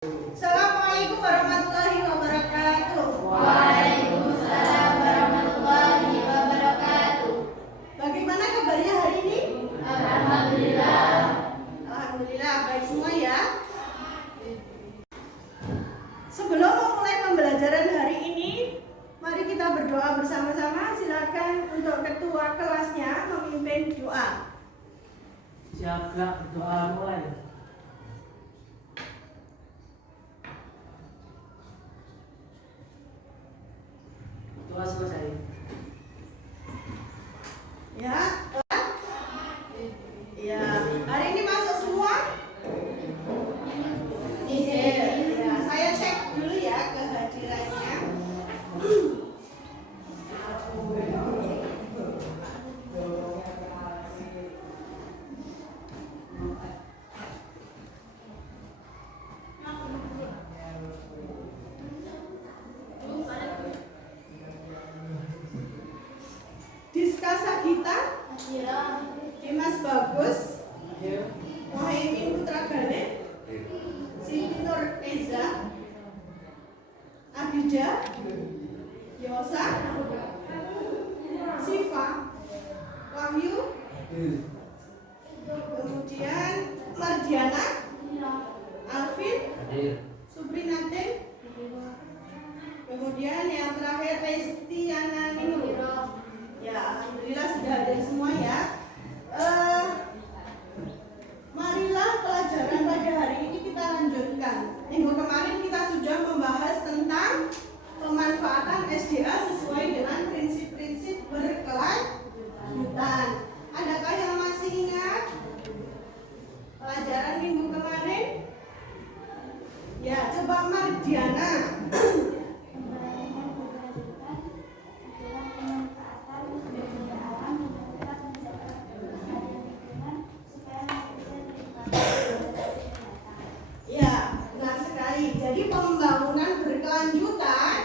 Assalamualaikum warahmatullahi wabarakatuh. Waalaikumsalam warahmatullahi wabarakatuh. Bagaimana kabarnya hari ini? Alhamdulillah. Alhamdulillah, baik semua ya. Sebelum memulai pembelajaran hari ini, mari kita berdoa bersama-sama. Silakan untuk ketua kelasnya memimpin doa. Siap, doa mulai. Doa selesai. Ya, ya. Hari ini masuk semua? Iya. Ya, saya cek dulu ya kehadirannya. Diska Sagita, Dimas Bagus, Mohaimin Putra Gale, Siti Nur Eza, Abida, Yosa, Siva, Wahyu, kemudian Mardiana, Alvin, Suprinatin, kemudian yang terakhir Restiana Minur. Ya, alhamdulillah sudah hadir semua ya. Marilah pelajaran pada hari ini kita lanjutkan. Minggu kemarin kita sudah membahas tentang pemanfaatan SDA sesuai dengan prinsip-prinsip berkelanjutan. Adakah yang masih ingat pelajaran minggu kemarin? Ya, coba Mardiana. Jadi pembangunan berkelanjutan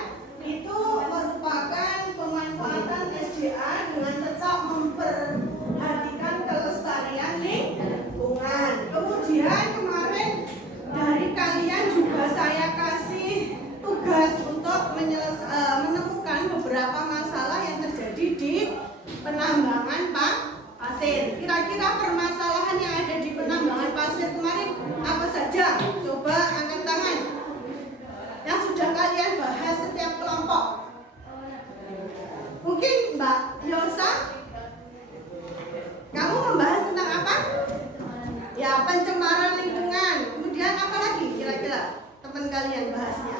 itu merupakan pemanfaatan SDA dengan tetap memperhatikan kelestarian lingkungan. Kemudian kemarin dari kalian juga saya kasih tugas untuk menemukan beberapa masalah yang terjadi di penambangan pasir. Kira-kira permasalahan yang ada di penambangan pasir kemarin apa saja? Coba angkat tangan. Yang sudah kalian bahas setiap kelompok. Mungkin Mbak Yosa, kamu membahas tentang apa? Ya, pencemaran lingkungan. Kemudian apa lagi kira-kira teman kalian bahasnya?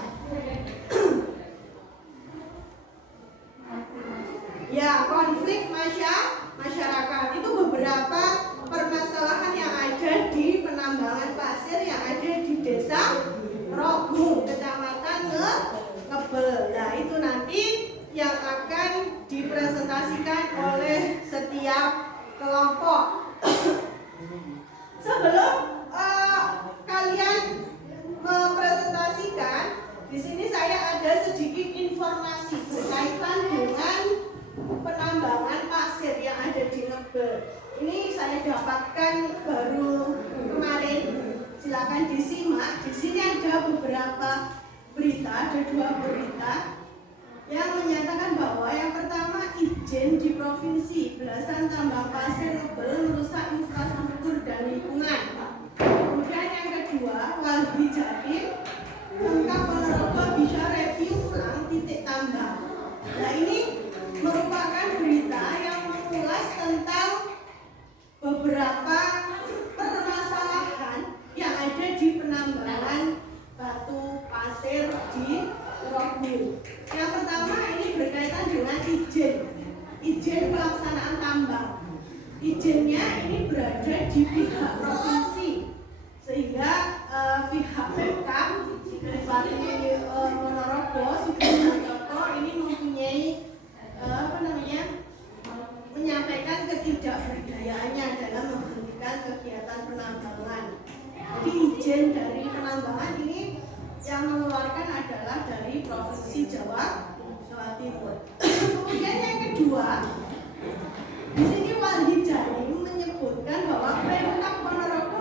Ya, konflik masyarakat. Itu beberapa permasalahan yang ada di penambangan pasir yang ada di desa Rogung, Kecamatan Ngebel. Nah, itu nanti yang akan dipresentasikan oleh setiap kelompok. Sebelum kalian mempresentasikan, di sini saya ada sedikit informasi berkaitan dengan penambangan pasir yang ada di Ngebel. Ini saya dapatkan baru kemarin. Silakan disimak. Di sini ada beberapa berita, ada 2 berita yang menyatakan bahwa yang pertama, izin di provinsi belasan tambang pasir Ngebel merusak infrastruktur dan lingkungan. Kemudian yang kedua, Walhi Jatim, Pemkab Ponorogo bisa review ulang titik tambang. Nah, ini merupakan berita yang mengulas tentang beberapa permasalahan yang ada di penambangan batu pasir di Rogung. Yang pertama ini berkaitan dengan izin pelaksanaan tambang. Izinnya ini berada di pihak provinsi, sehingga pihak Pemkab Bupati Ponorogo Sugiharto ini mempunyai menyampaikan ketidakberdayaannya dalam menghentikan kegiatan penambangan. Jadi izin dari penambangan ini yang mengeluarkan adalah dari Provinsi Jawa Timur. Kemudian yang kedua, di sini Walhi Jatim menyebutkan bahwa Pemkab Ponorogo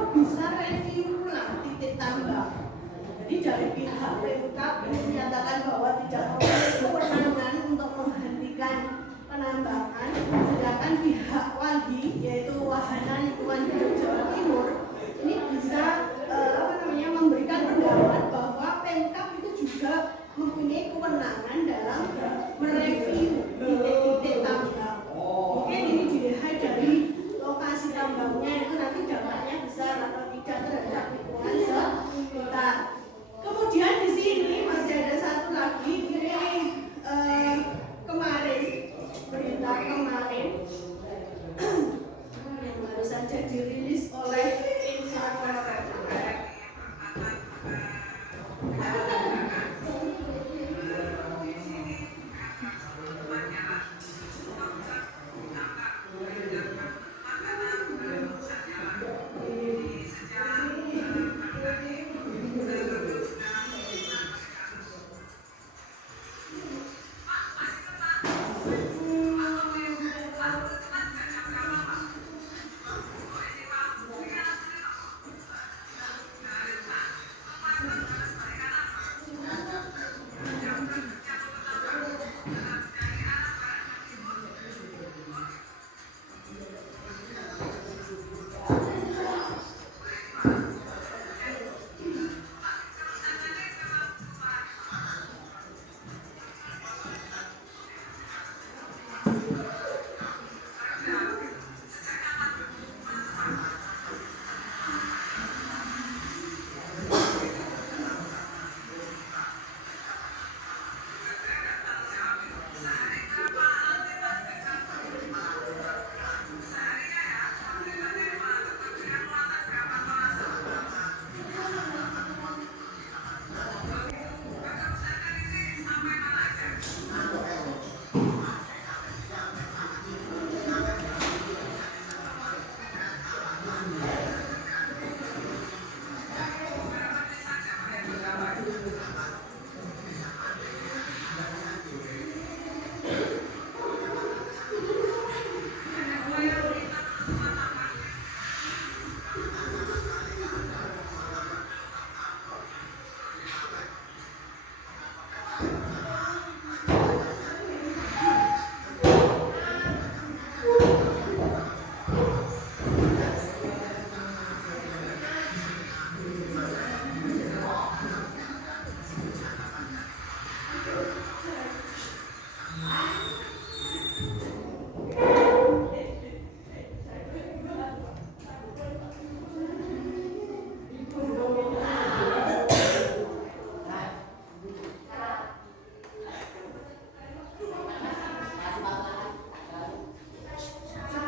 dari pihak Pemkab ini menyatakan bahwa tidak memiliki kewenangan untuk menghentikan penambangan, sedangkan pihak WALHI yaitu Wahana Lingkungan Hidup Jawa Timur ini bisa memberikan pendapat bahwa Pemkab itu juga mempunyai kewenangan dalam mereview titik-titik tambang. Mungkin ini dilihat dari lokasi tambangnya itu nanti dampaknya besar atau tidak terhadap lingkungan sekitar. Kemudian di sini masih ada satu lagi, ini kemarin berita kemarin yang baru saja dirilis oleh Infrakorek.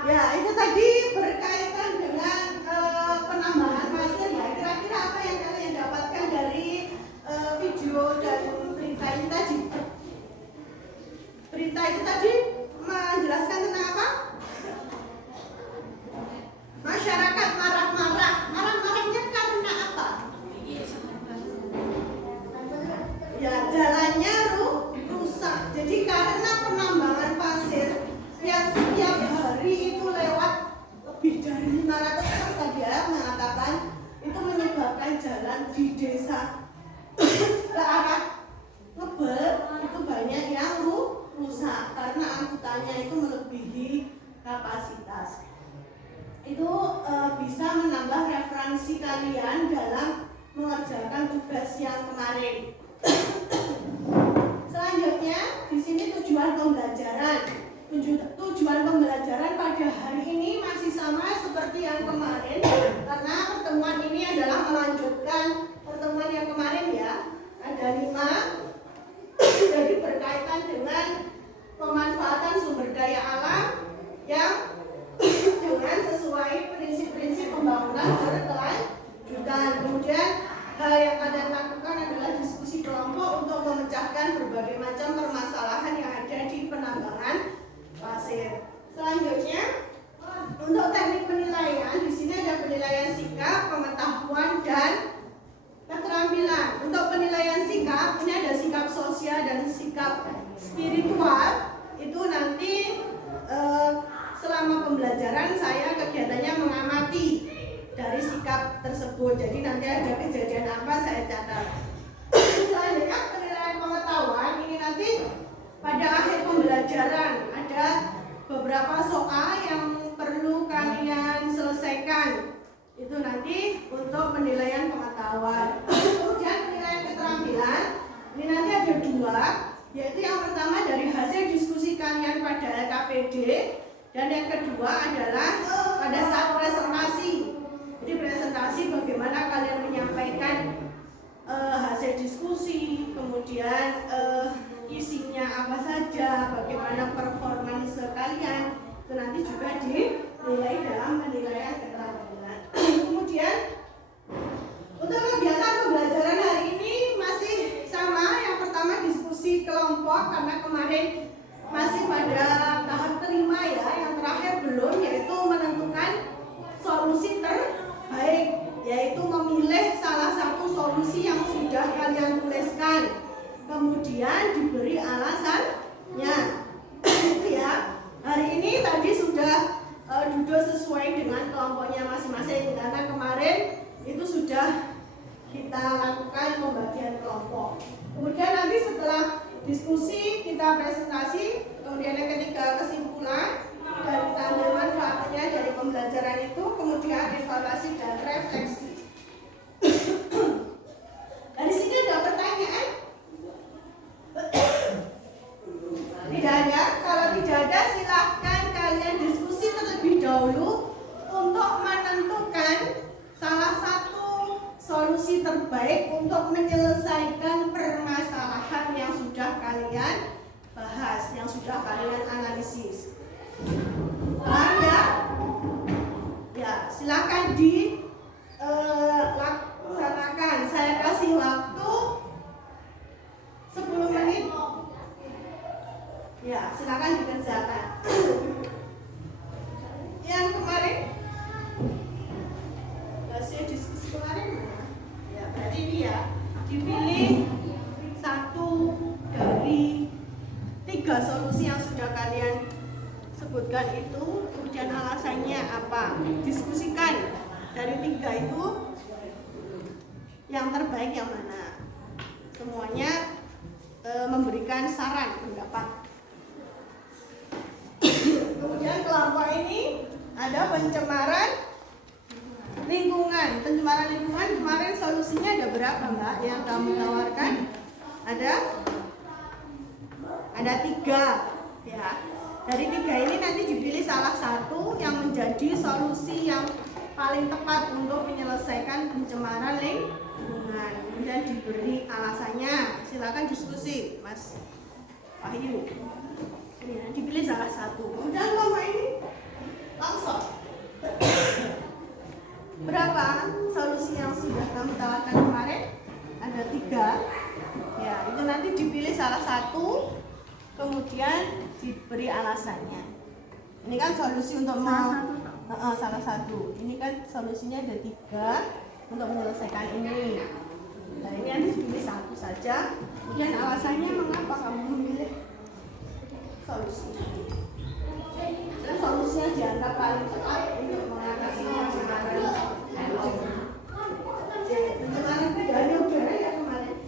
Ya, itu tadi berkaitan dengan penambangan pasir ya. Kira-kira apa yang kalian dapatkan dari video dan berita ini tadi? Berita itu tadi menjelaskan tentang apa? Masyarakat marah-marah. Marah-marahnya karena apa? Ya, jalannya rusak. Jadi karena penambangan pasir yang setiap hari itu lewat lebih dari 500 orang tadi ya mengatakan itu menyebabkan jalan di desa ke arah Ngebel itu banyak yang rusak karena angkutannya itu melebihi kapasitas. Itu bisa menambah referensi kalian dalam mengerjakan tugas yang kemarin. Selanjutnya di sini tujuan pembelajaran. Tujuan pembelajaran pada hari ini masih sama seperti yang kemarin karena pertemuan ini adalah melanjutkan pertemuan yang kemarin ya. Ada 5. Jadi berkaitan dengan pemanfaatan sumber daya alam yang dengan sesuai prinsip-prinsip pembangunan berkelanjutan. Kemudian hal yang kalian lakukan adalah diskusi kelompok untuk memecahkan berbagai macam permasalahan yang ada di penambangan pasir. Selanjutnya untuk teknik penilaian di sini ada penilaian sikap, pengetahuan dan keterampilan. Untuk penilaian sikap ini ada sikap sosial dan sikap spiritual. Itu nanti selama pembelajaran saya kegiatannya mengamati dari sikap tersebut. Jadi nanti ada kejadian apa saya catat. dua, yaitu yang pertama dari hasil diskusi kalian pada LKPD, dan yang kedua adalah pada saat presentasi. Jadi presentasi bagaimana kalian menyampaikan hasil diskusi, kemudian isinya apa saja, bagaimana performance kalian, itu nanti juga dinilai dalam penilaian keterampilan. Kemudian untuk kegiatan pembelajaran hari ini masih sama. Yang pertama diskusi kelompok, karena kemarin masih pada tahap kelima ya, yang terakhir belum, yaitu menentukan solusi terbaik, yaitu memilih salah satu solusi yang sudah kalian tuliskan, kemudian diberi alasannya. Itu ya. Hari ini tadi sudah duduk sesuai dengan kelompoknya masing-masing, karena kemarin itu sudah kita lakukan pembagian kelompok. Kemudian nanti setelah diskusi kita presentasi, kemudian yang ketiga kesimpulan dan kita ambil manfaatnya dari pembelajaran itu, kemudian evaluasi dan refleksi. Dari sini ada pertanyaan? Tidak ada. Kalau tidak ada, silahkan kalian diskusi terlebih dahulu untuk menentukan salah satu solusi terbaik untuk menyelesaikan permasalahan yang sudah kalian bahas, yang sudah kalian analisis. Paham ya? Ya, silakan dilaksanakan. Saya kasih waktu 10 menit. Ya, silakan dikerjakan. Yang kemarin hasil diskusi kemarin mana? Ya, berarti ini ya, dipilih satu dari 3 solusi yang sudah kalian sebutkan itu, kemudian alasannya apa? Diskusikan dari 3 itu yang terbaik yang mana? Semuanya memberikan saran pendapat. Kemudian kelompok ini ada pencemaran lingkungan. Pencemaran lingkungan kemarin solusinya ada berapa, Mbak, yang kamu tawarkan? Ada 3 ya. Dari 3 ini nanti dipilih salah satu yang menjadi solusi yang paling tepat untuk menyelesaikan pencemaran lingkungan. Kemudian diberi alasannya. Silakan diskusi, Mas Wahyu. Ya, dipilih salah satu. Kemudian kelompok ini langsung. Berapa solusi yang sudah kamu tawarkan kemarin? Ada 3. Ya, itu nanti dipilih salah satu, kemudian diberi alasannya. Ini kan solusi untuk salah satu. Ini kan solusinya ada 3 untuk menyelesaikan ini. Nah, ini nanti dipilih satu saja. Kemudian alasannya mengapa kamu memilih solusi. Dan solusinya dianggap paling tepat untuk mengatasi pencemaran udara ya kemarin.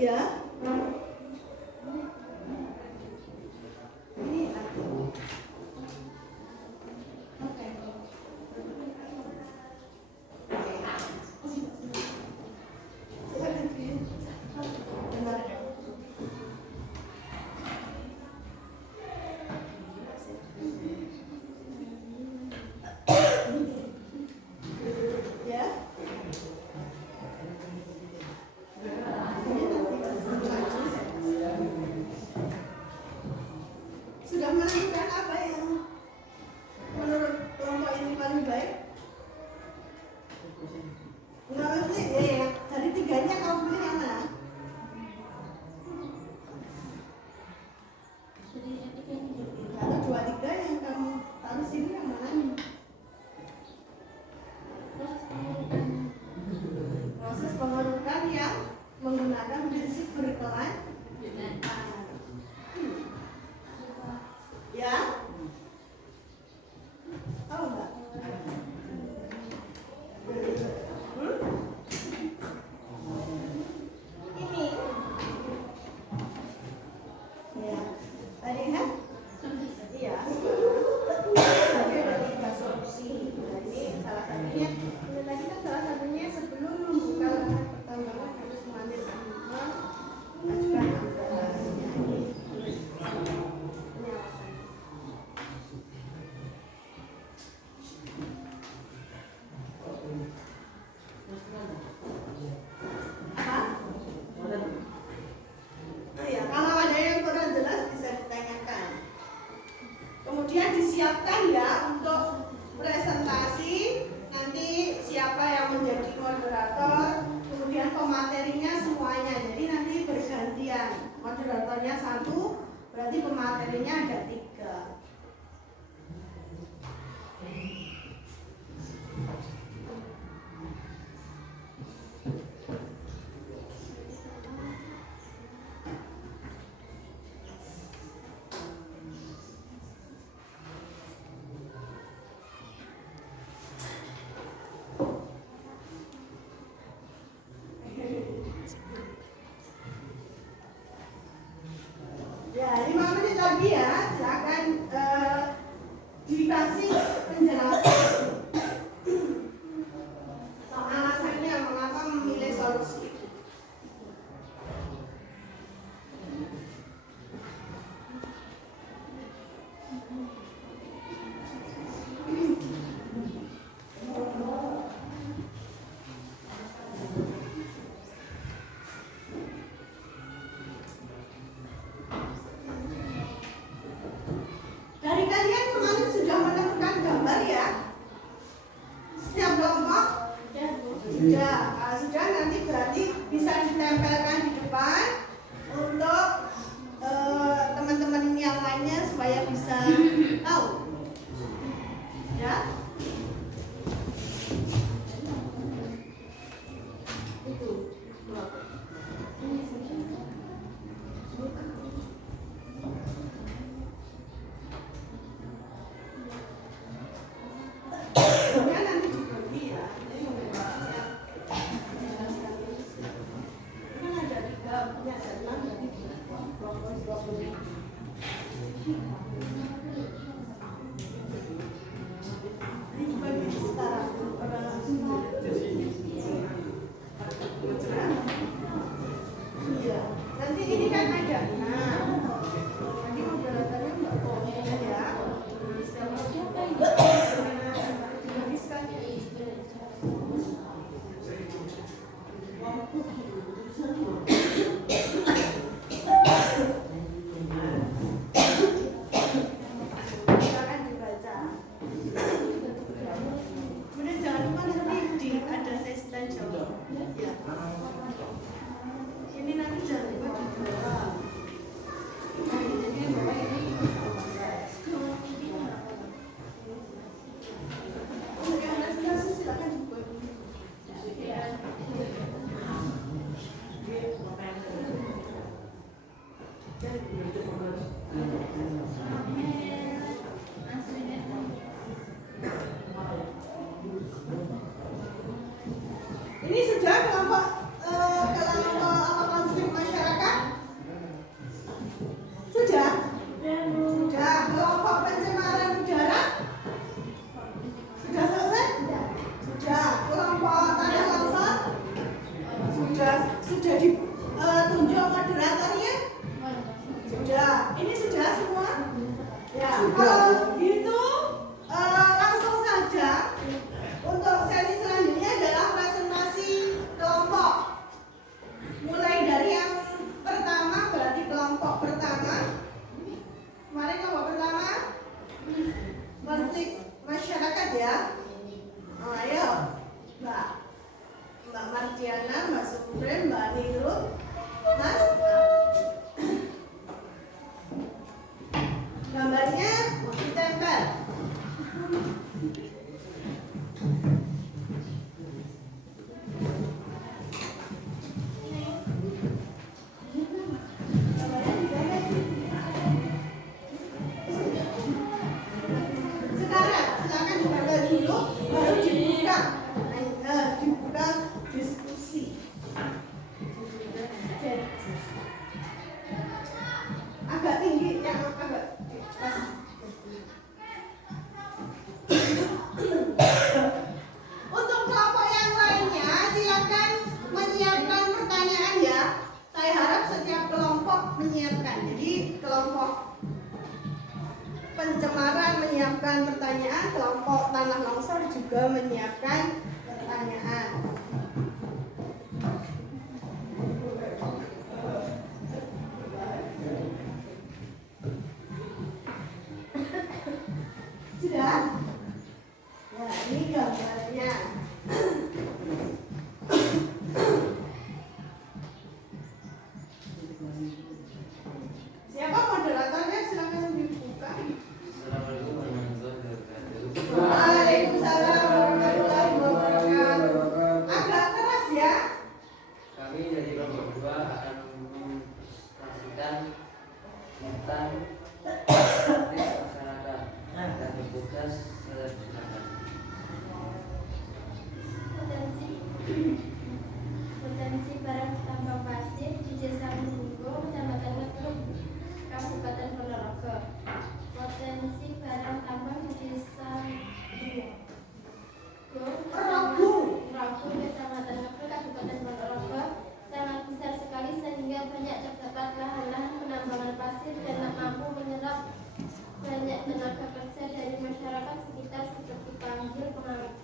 Ya. Ini sudah menentukan apa yang menurut kelompok ini paling baik? Enggak, maksudnya ya, dari 3-nya kamu pilih yang mana? Kalau 2-3 yang kamu taruh sini yang mana nih? pengerukan yang menggunakan prinsip berkelanjutan. Ya? Tahu nggak? Ini. Ya. Tadi kan? Iya. Tadi ada 3 solusi. Nah, ini salah satunya. Ini tadi kan salah satunya sebelum membuka lahan pertambangan harus mengambil sampel, mengajukan anggarannya. Ini pengawasan. Apa? Oh ya, kalau ada yang kurang jelas bisa ditanyakan. Kemudian disiapkan ya untuk presentasi, nanti siapa yang menjadi moderator, kemudian pematerinya semuanya. Jadi nanti bergantian. Moderatornya 1, berarti pematerinya ada 3. Ya, 5 menit lagi ya, silakan dikasih penjelasan alasannya mengapa memilih solusi. Dari kalian kemarin sudah menemukan gambar ya? Setiap kelompok? Sudah. Kalau sudah nanti berarti bisa ditempelkan di depan untuk teman-teman yang lainnya supaya bisa tahu. Ya? Itu. Kemudian nanti dibagi ya. Ini kan ada 3, punya ada 6, jadi kelompok 20. Ini dibagi sekarang. Iya. Nanti ini kan ada. Nah, nanti moderatornya Mbak Poli ya. Silakan dibaca. Kemudian jangan lupa nanti ada sesi tanya jawab. Ya. Ini nanti jangan lupa dijawab. Jadi Bapak ini yang hasil silakan dibuat. Ini sudah kelompok konflik masyarakat? Sudah? Sudah. Kelompok pencemaran udara? Sudah selesai? Sudah. Kelompok tanah longsor? Sudah ditunjuk moderatornya? Sudah. Ini sudah semua? Ya. Kalau gitu langsung saja untuk sesi selanjutnya adalah presentasi kelompok. menyiapkan. Jadi kelompok pencemaran menyiapkan pertanyaan, kelompok tanah longsor juga menyiapkan pertanyaan. Sudah? Nah, ini gambarnya. Siapa moderatornya? Silakan dibuka. Assalamualaikum warahmatullahi wabarakatuh. Waalaikumsalam warahmatullahi wabarakatuh. Agak keras ya. Kami dari kelompok 2 akan mempresentasikan tentang aktivitas masyarakat dan bertugas silakan. Potensi barang tambang pasir di Desa Munggo, Kecamatan Ngepluk, Kabupaten Ponorogo. Potensi barang tambang di Desa Munggo, Kecamatan Ngepluk, Kabupaten Ponorogo sangat besar sekali sehingga banyak terdapat lahan-lahan penambangan pasir dan mampu menyerap banyak tenaga kerja dari masyarakat sekitar seperti panggil, pengangkut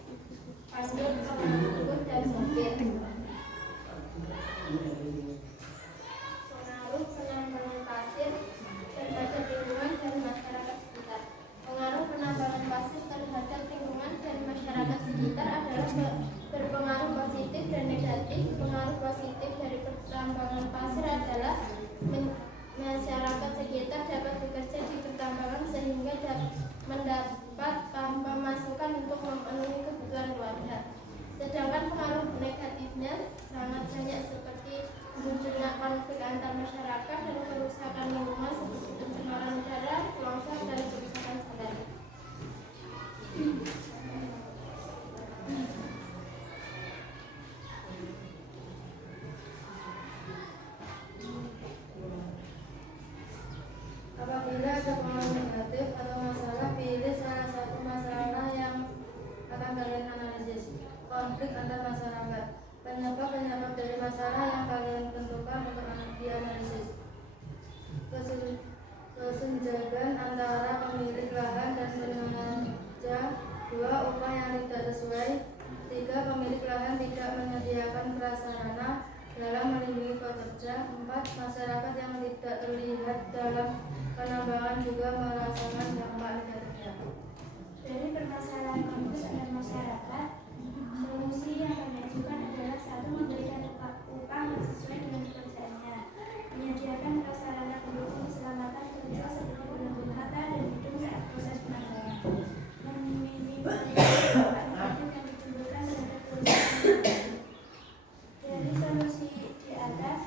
dan sopir. Pengaruh penambangan pasir terhadap lingkungan dan masyarakat sekitar. Pengaruh penambangan pasir terhadap lingkungan dan masyarakat sekitar adalah berpengaruh positif dan negatif. Pengaruh positif dari pertambangan pasir adalah masyarakat sekitar dapat bekerja di pertambangan sehingga mendapat pemasukan untuk memenuhi kebutuhan keluarga. Sedangkan pengaruh negatifnya sangat banyak seperti munculnya konflik antar masyarakat dan kerusakan lingkungan seperti pencemaran udara, longsor, dan kerusakan jalan. Apabila ada pengaruh negatif atau masalah, pilih salah satu masalah yang akan kalian analisis. Konflik antar masyarakat. Penyebab dari masalah yang kalian tentukan untuk dianalisis. Kesenjangan antara pemilik lahan dan penaja. 2. Upah yang tidak sesuai. 3. Pemilik lahan tidak menyediakan prasarana dalam melindungi pekerja. 4. Masyarakat yang tidak terlihat dalam penambangan juga merasakan dampak negatifnya. Dari permasalahan konflik antar masyarakat, solusi yang kami ajukan adalah 1. Memberikan upah yang sesuai dengan pekerjaannya, menyediakan prasarana pendukung keselamatan kerja seperti pelindung mata dan hidung saat proses penambangan, meminimalisir dampak negatif yang ditimbulkan terhadap kerusakan. Dari solusi di atas,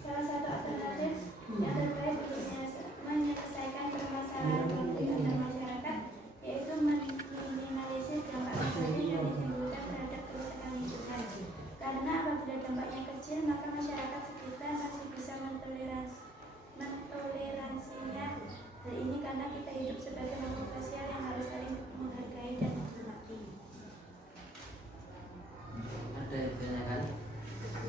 salah satu alternatif yang terbaik untuk menyelesaikan permasalahan konflik antar masyarakat yaitu meminimalisir dampak negatif yang ditimbulkan terhadap kerusakan lingkungan. Karena apabila dampaknya kecil, maka masyarakat sekitar masih bisa mentoleransinya. Hal ini karena kita hidup sebagai makhluk sosial yang harus saling menghargai dan menghormati. Ada yang ditanyakan?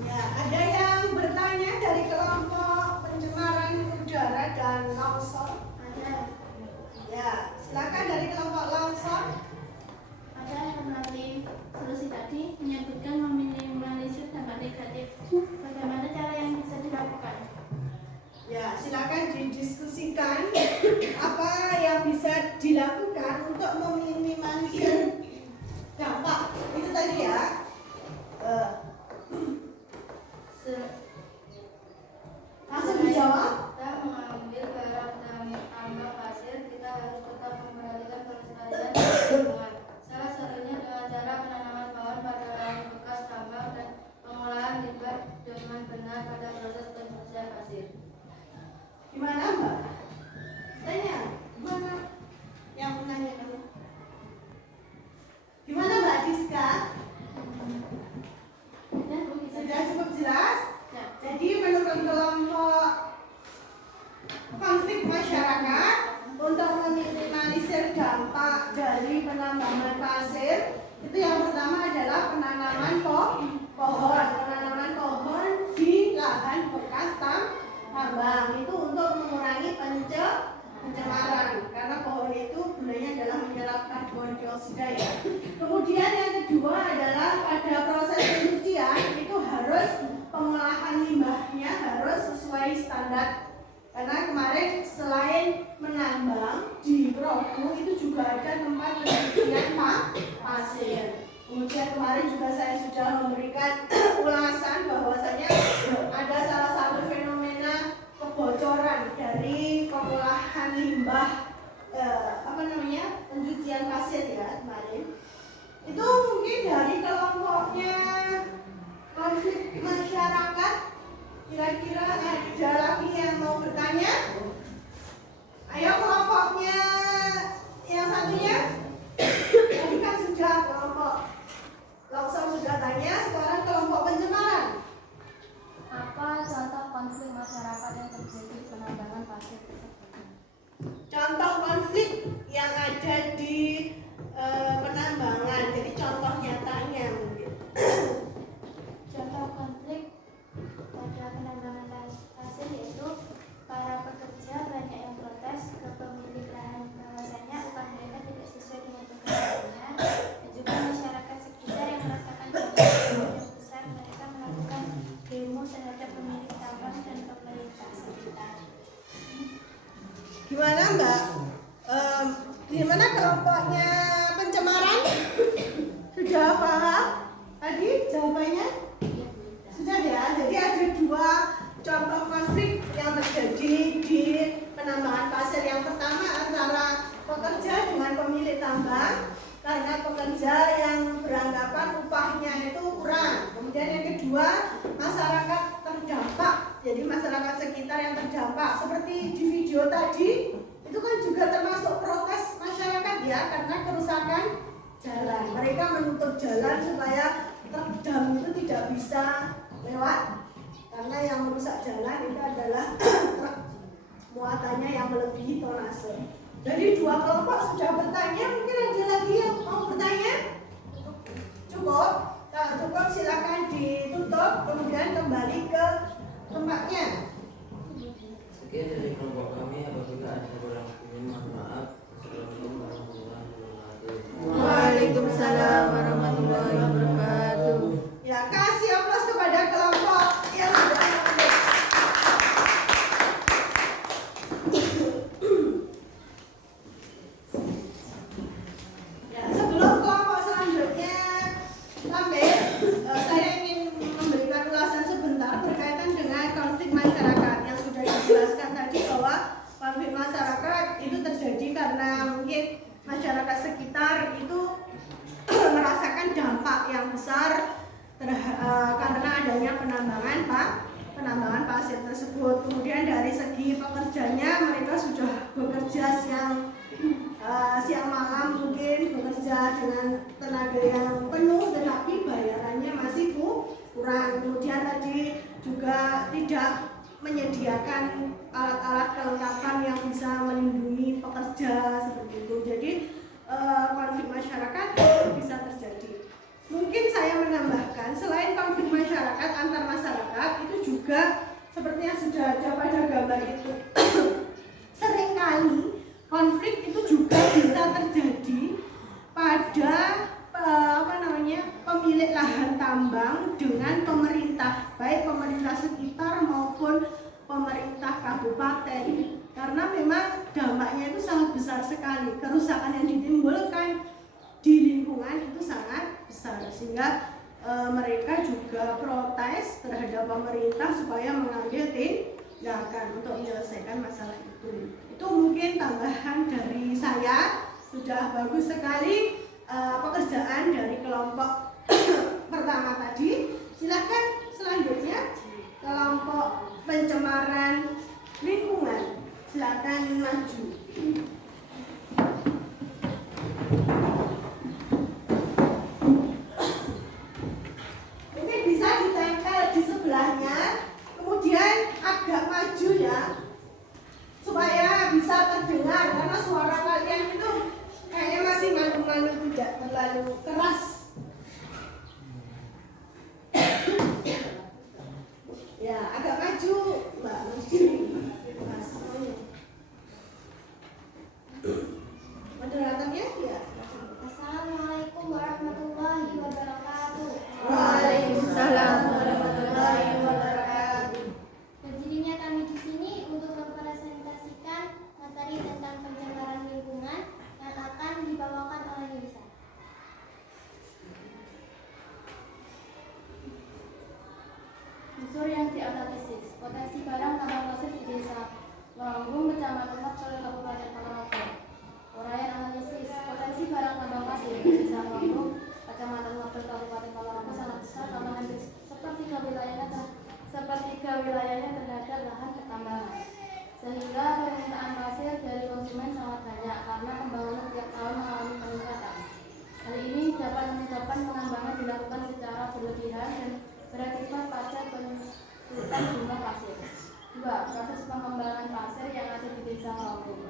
Ya, ada yang bertanya dari kelompok pencemaran udara dan longsor? Ada. Ya, silakan dari kelompok longsor. Ada alternatif solusi tadi menyebutkan meminimalisir dampak negatif. Bagaimana cara yang bisa dilakukan? Ya, silakan didiskusikan apa yang bisa dilakukan untuk meminimalisir dampak. Itu tadi ya. Langsung dijawab. Kita mengambil barang tambang pasir, kita harus tetap memperhatikan kelestarian lingkungan. Salah satunya dengan cara penanaman pohon pada lahan bekas tambang dan pengolahan limbah dengan benar pada proses pembersihan pasir. Gimana, Mbak? Tanya, gimana? Yang menanya kamu? Gimana, Mbak Diska? Sudah cukup jelas? Ya. Jadi menurut kelompok konflik masyarakat untuk meminimalisir dampak dari penambangan pasir, itu yang pertama adalah penanaman pohon. Penanaman pohon di lahan bekas tambang itu untuk mengurangi pencemaran karena pohon itu gunanya adalah menyerap karbon dioksida ya. Kemudian yang kedua adalah pada proses pencucian itu harus pengolahan limbahnya harus sesuai standar. Karena kemarin selain menambang di Progo itu juga ada tempat pencucian pasir. Kemudian kemarin juga saya sudah memberikan ulasan bahwasanya ada salah satu fenomena kebocoran dari pengolahan limbah pencucian pasir ya kemarin. Itu mungkin dari kelompoknya konflik masyarakat. Kira-kira ada lagi yang mau bertanya? Ayo kelompoknya yang satunya. Tadi kan sudah kelompok Longsor sudah tanya, sekarang kelompok pencemaran. Apa contoh konflik masyarakat yang terjadi di penambangan pasir tersebut? Contoh konflik yang ada di penambangan, jadi contoh nyatanya mungkin. Contoh konflik pada penambangan pasir yaitu para pekerja banyak yang protes ke pemilik lahan bahwasanya upah mereka tidak sesuai dengan pekerjaannya, dan juga masyarakat sekitar yang merasakan dampak yang besar. Mereka melakukan demo terhadap pemilik tambang dan pemerintah sekitar. Gimana Mbak? Gimana kelompoknya pencemaran? Sudah paham? Tadi jawabannya? Sudah ya, jadi ada dua contoh konflik yang terjadi di penambangan pasir. Yang pertama antara pekerja dengan pemilik tambang karena pekerja yang beranggapan upahnya itu kurang. Kemudian yang kedua masyarakat terdampak, jadi masyarakat sekitar yang terdampak. Seperti di video tadi itu kan juga termasuk protes masyarakat ya, karena kerusakan jalan. Mereka menutup jalan supaya truk dam itu tidak bisa lewat, karena yang merusak jalan itu adalah truk muatannya yang melebihi tonase. Jadi dua kelompok sudah bertanya, mungkin ada lagi yang mau bertanya? Cukup? Kalau cukup silakan ditutup, kemudian kembali ke tempatnya. Sekian dari kelompok kami. Apabila ada kurang lebih mohon maaf. Assalamualaikum warahmatullahi wabarakatuh. Waalaikumsalam warahmatullahi wabarakatuh. Ya, kasih aplaus kepada kelompok yang sudah mengambil. Ya, sebelum kelompok selanjutnya tampil, saya ingin memberikan ulasan sebentar berkaitan dengan konflik masyarakat yang sudah dijelaskan tadi, bahwa konflik masyarakat itu terjadi karena mungkin masyarakat sekitar itu merasakan dampak yang besar karena adanya penambangan pasir tersebut. Kemudian dari segi pekerjanya, mereka sudah bekerja siang malam, mungkin bekerja dengan tenaga yang penuh, tetapi bayarannya masih kurang. Kemudian tadi juga tidak menyediakan alat-alat kelengkapan yang bisa melindungi pekerja seperti itu. Jadi konflik masyarakat bisa terjadi. Mungkin saya menambahkan, selain konflik masyarakat antar masyarakat, itu juga seperti yang sudah ada pada gambar itu. Seringkali konflik itu juga bisa terjadi pada pemilik lahan tambang dengan pemerintah, baik pemerintah sekitar maupun pemerintah kabupaten, karena memang dampaknya itu sangat besar sekali. Kerusakan yang ditimbulkan di lingkungan itu sangat besar, sehingga mereka juga protes terhadap pemerintah supaya mengambil tindakan untuk menyelesaikan masalah itu. Itu mungkin tambahan dari saya. Sudah bagus sekali pekerjaan dari kelompok pertama tadi. Silakan selanjutnya kelompok pencemaran lingkungan, silakan maju. Mungkin bisa ditempel di sebelahnya, kemudian agak maju ya, supaya bisa terdengar, karena suara kalian itu kayaknya masih malu-malu, tidak terlalu keras. Ya, agak maju, Mbak. Waalaikumsalam warahmatullahi wabarakatuh. Berdirinya kami di sini untuk mempresentasikan materi tentang pencemaran lingkungan yang akan dibawakan oleh Nisa. Unsur yang dianalisis, potensi barang tambang pasir di desa Lawanggung, Kecamatan Maksul, Kabupaten Ponorogo. Uraian analisis, potensi barang tambang pasir di desa Lawanggung, Kecamatan Maksul, Kabupaten Ponorogo sangat besar karena hampir sepertiga wilayahnya terhadap lahan pertambangan. Sehingga permintaan pasir dari konsumen sangat banyak karena pembangunan tiap tahun mengalami peningkatan. Hal ini dapat menyebabkan penambangan dilakukan secara berlebihan dan berakibat pada penyusutan jumlah pasir. 2. Proses pengembangan pasir yang ada di desa Lawanggung.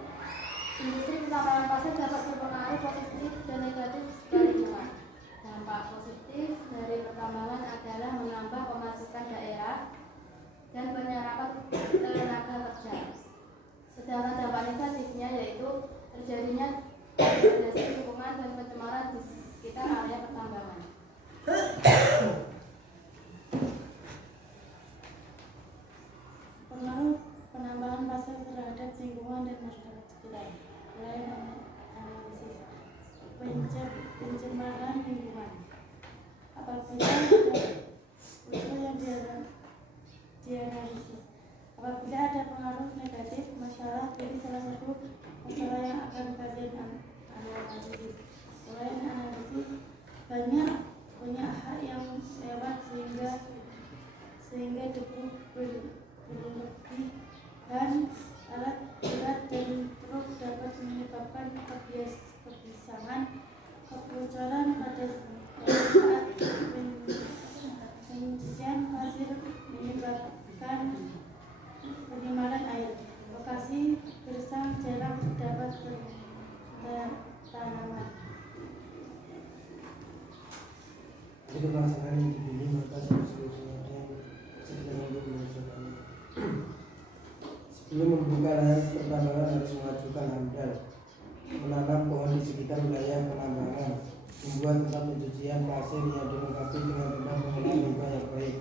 Industri penambangan pasir dapat berpengaruh positif dan negatif pada lingkungan. Dampak positif dari pertambangan adalah menambah pemasukan daerah dan penyerapan tenaga kerja. Sedangkan dampak negatifnya yaitu terjadinya degradasi lingkungan dan pencemaran di sekitar area pertambangan. Pengaruh penambangan pasir terhadap lingkungan dan masyarakat sekitar. Mulai analisis pencemaran lingkungan. Apabila unsur yang dianalisis, apabila ada pengaruh negatif masalah, ini salah satu masalah yang akan kalian analisis. Mulai analisis banyak hak yang lewat sehingga debu berlebihan, alat berat dan truk dapat menyebabkan kebiasaan kebocoran pada saat pencucian pasir menyebabkan penyimpanan air. Lokasi gersang jarang terdapat tanaman. Jadi melaksanakan hidup ini maka solusinya sedang dilakukan. Sebelum membuka lahan pertambangan harus mengajukan AMDAL, menanam pohon di sekitar wilayah penambangan, membuat tempat pencucian pasir yang dilengkapi dengan tempat pengolahan limbah yang baik.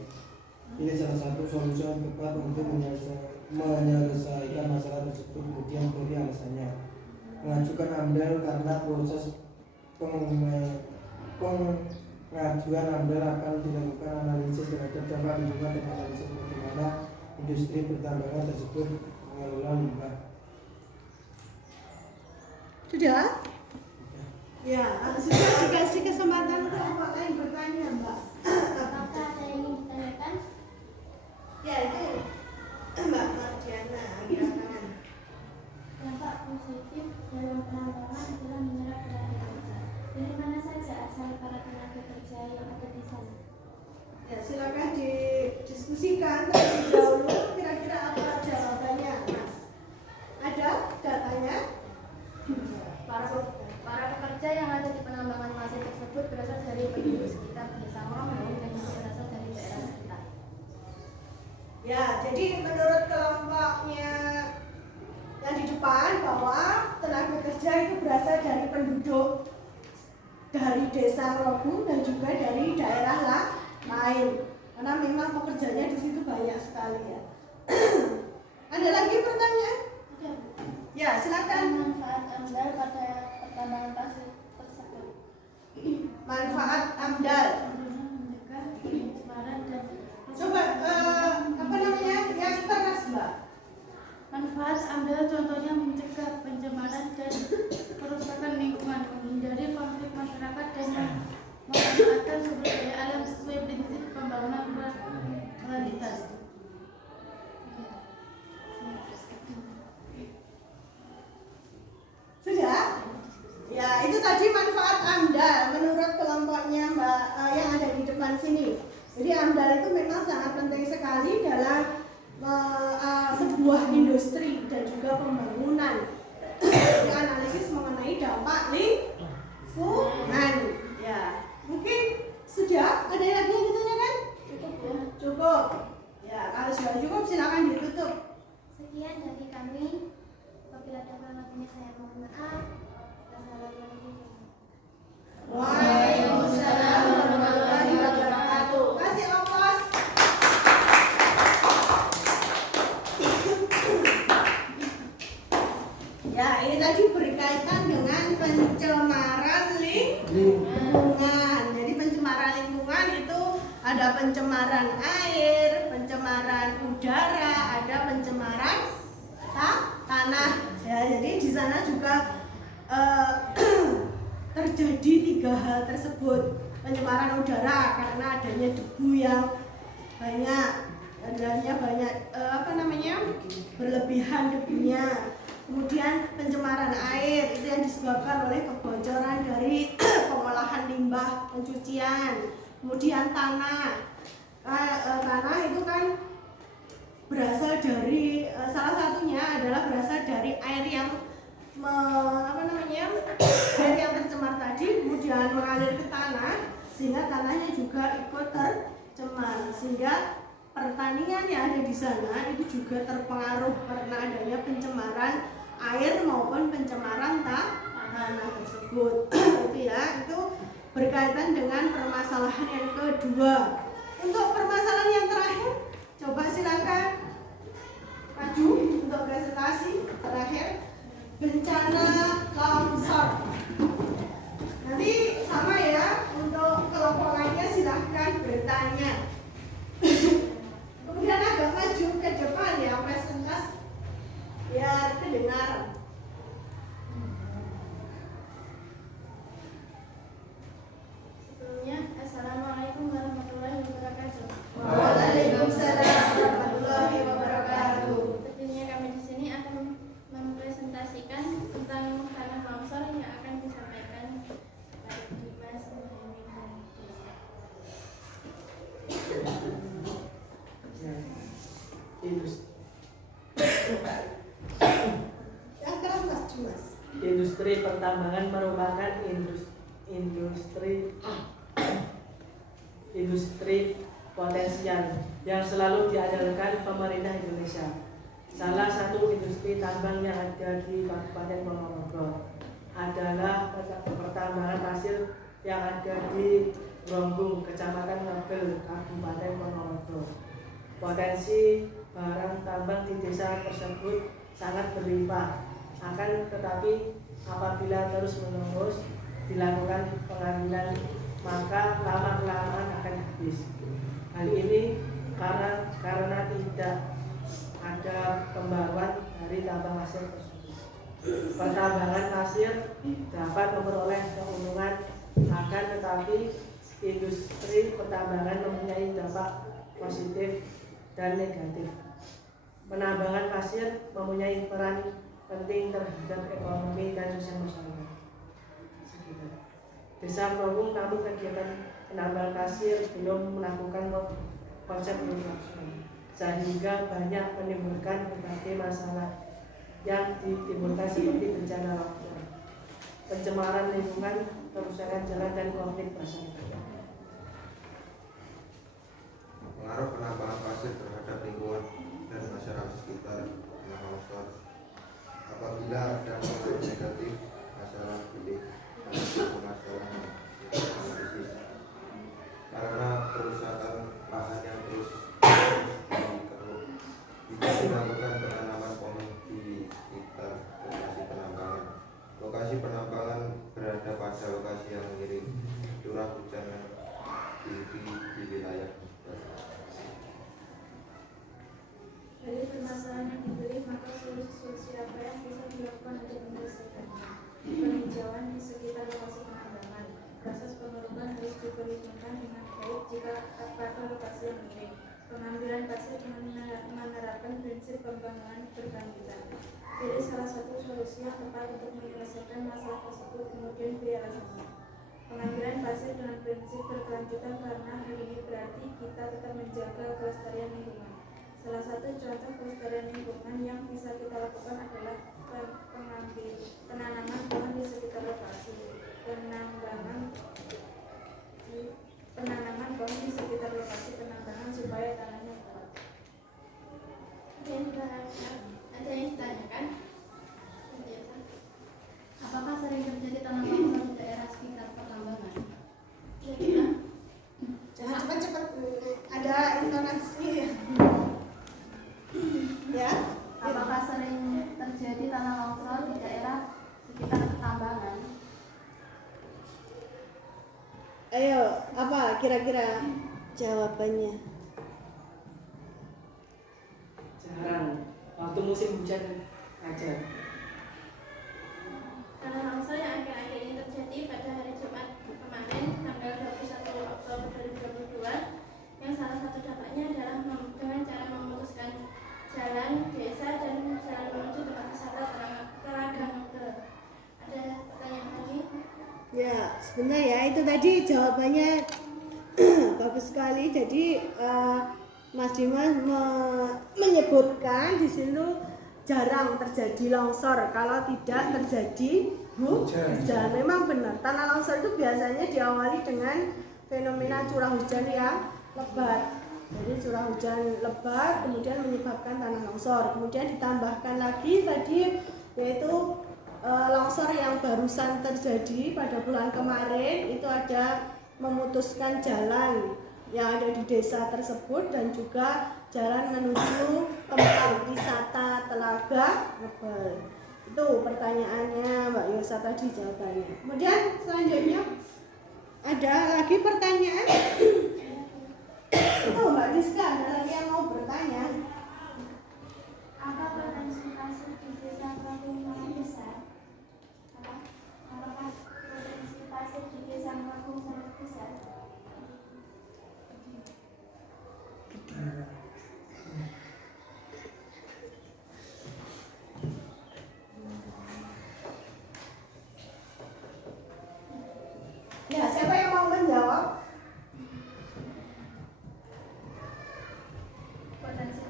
Ini salah satu solusi yang tepat untuk menyelesaikan masalah tersebut. Kemudian beri alasannya mengajukan AMDAL karena proses pengajuan AMDAL akan dilakukan analisis terhadap dampak lingkungan dan analisis bagaimana industri pertambangan tersebut mengelola limbah. Sudah? Ya, sudah dikasih kesempatan untuk apa lain bertanya, Mbak? Apakah ada yang ingin ditanyakan? Ya, itu Mbak Mardiana, silakan. Dampak positif dalam penambangan adalah menyerap tenaga kerja. Dari mana saja asal para tenaga kerja yang ada di sana? Ya, silakan didiskusikan terlebih dahulu. Kira-kira apa jawabannya, Mas? Ada datanya? Para pekerja yang ada di penambangan pasir tersebut berasal dari penduduk sekitar desa Lawanggung dan juga berasal dari daerah sekitar. Ya, jadi menurut kelompoknya yang di depan bahwa tenaga kerja itu berasal dari penduduk dari desa Lawanggung dan juga dari daerah lain. Karena memang pekerjanya di situ banyak sekali ya. Ada lagi pertanyaan? Ada. Ya, silakan. Manfaat AMDAL pada pertambangan pasir tersebut. Manfaat AMDAL. Mencegah pencemaran dan Coba apa namanya? Yang keras, Mbak. manfaat AMDAL contohnya mencegah pencemaran dan kerusakan lingkungan, menghindari konflik masyarakat dan memanfaatkan sumber daya alam sesuai prinsip pembangunan berkelanjutan. Sudah? Ya, itu tadi manfaat AMDAL menurut kelompoknya Mbak yang ada di depan sini. Jadi AMDAL itu memang sangat penting sekali dalam sebuah industri dan juga pembangunan. Analisis mengenai dampak lingkungan. Ya, mungkin sudah ada lagi yang ditanyakan? Cukup. Ya, kalau sudah cukup silakan ditutup. Sekian dari kami. Apabila ada kurang lebihnya saya mohon maaf. Wassalamualaikum. Waalaikumsalam warahmatullahi wabarakatuh. Kasih ada pencemaran air, pencemaran udara, ada pencemaran tanah. Ya, jadi di sana juga terjadi 3 hal tersebut. Pencemaran udara karena adanya debu yang banyak, berlebihan debunya. Kemudian pencemaran air itu yang disebabkan oleh kebocoran dari pengolahan limbah pencucian. Kemudian tanah itu kan berasal dari salah satunya adalah berasal dari air yang air yang tercemar tadi kemudian mengalir ke tanah sehingga tanahnya juga ikut tercemar, sehingga pertanian yang ada di sana itu juga terpengaruh karena adanya pencemaran air maupun pencemaran tanah tersebut. Itu berkaitan dengan permasalahan yang kedua. Untuk permasalahan yang terakhir, coba silakan maju untuk presentasi terakhir, bencana longsor. Nanti sama ya, untuk kelompok lainnya silahkan bertanya. Kemudian agak maju ke depan ya presentasi biar kedengaran. Sebelumnya, Assalamualaikum warahmatullahi wabarakatuh. Waalaikumsalam warahmatullahi wabarakatuh. Tentunya kami di sini akan mempresentasikan tentang tanah longsor yang akan disampaikan kepada Dimas Muhammad dan Yang keras Mas Dimas. Industri pertambangan merupakan industri potensial yang selalu diandalkan pemerintah Indonesia. Salah satu industri tambang yang ada di Kabupaten Ponorogo adalah pertambangan pasir yang ada di Rombung, Kecamatan Ngebel, Kabupaten Ponorogo. Potensi barang tambang di desa tersebut sangat berlimpah. Akan tetapi apabila terus-menerus dilakukan pengambilan, maka lama-kelamaan akan habis. Hal ini karena tidak ada pembaruan dari tambang pasir tersebut. Pertambangan pasir dapat memperoleh keuntungan, akan tetapi industri pertambangan mempunyai dampak positif dan negatif. Penambangan pasir mempunyai peran penting terhadap ekonomi dan sosial masyarakat sekitar. Desa Rombung namun kegiatan penambangan pasir belum melakukan konsep produksi, sehingga banyak menimbulkan berbagai masalah yang ditimbulkan seperti bencana longsor, pencemaran lingkungan, kerusakan jalan, dan konflik masyarakat. Pengaruh penambangan pasir terhadap lingkungan dan masyarakat sekitar tanah longsor. Apabila ada pengaruh negatif, masalah politik dan masalah analisis karena kerusakan lahan yang terus dikeruk, jika dilakukan penanaman pohon di sekitar lokasi penambangan. Lokasi penambangan berada pada lokasi yang miring, curah hujan yang tinggi di wilayah tersebut. dari permasalahan yang dipilih, maka solusi apa yang bisa dilakukan untuk menyelesaikannya? Penghijauan di sekitar lokasi penambangan. Proses pengurukan harus diperhitungkan dengan baik jika pada lokasi yang miring. Pengambilan pasir dengan menerapkan prinsip pembangunan berkelanjutan. Pilih salah satu solusi yang tepat untuk menyelesaikan masalah tersebut, kemudian pilih alasannya. Pengambilan pasir dengan prinsip berkelanjutan karena hal ini berarti kita tetap menjaga kelestarian lingkungan. Salah satu contoh kelestarian lingkungan yang bisa kita lakukan adalah penanaman pohon di sekitar lokasi, penanaman pohon di sekitar lokasi penambangan supaya tanahnya kuat. Ada yang ditanyakan? Apakah sering terjadi tanah longsor di daerah sekitar pertambangan? Jangan cepat-cepat, ada intonasi ya. Apakah sering terjadi tanah longsor di daerah sekitar pertambangan? Ayo, apa kira-kira? Jawabannya Jarang. Waktu musim hujan aja. Tanah longsor yang akhir-akhir ini terjadi pada hari Jumat kemarin tanggal 21 Oktober 2022 yang salah satu dampaknya adalah dengan cara memutuskan jalan desa dan jalan menuju tempat wisata Telaga Ngebe. Ada pertanyaan lagi? ya sebentar ya, itu tadi jawabannya bagus sekali. Jadi Mas Dimas menyebutkan di sini jarang terjadi longsor kalau tidak terjadi hujan. Memang benar, tanah longsor itu biasanya diawali dengan fenomena curah hujan yang lebat. Jadi curah hujan lebat kemudian menyebabkan tanah longsor. Kemudian ditambahkan lagi tadi yaitu longsor yang barusan terjadi pada bulan kemarin, itu ada memutuskan jalan yang ada di desa tersebut dan juga jalan menuju tempat wisata Telaga Ngebe. Itu pertanyaannya Mbak Yosa tadi jawabannya. Kemudian selanjutnya ada lagi pertanyaan. Oh, Mbak Rizka, ada lagi yang mau bertanya? Apa potensi pasir di desa Kampung sangat besar? Apakah potensi pasir di desa Kampung sangat besar? Ya, siapa yang mau menjawab? Potensi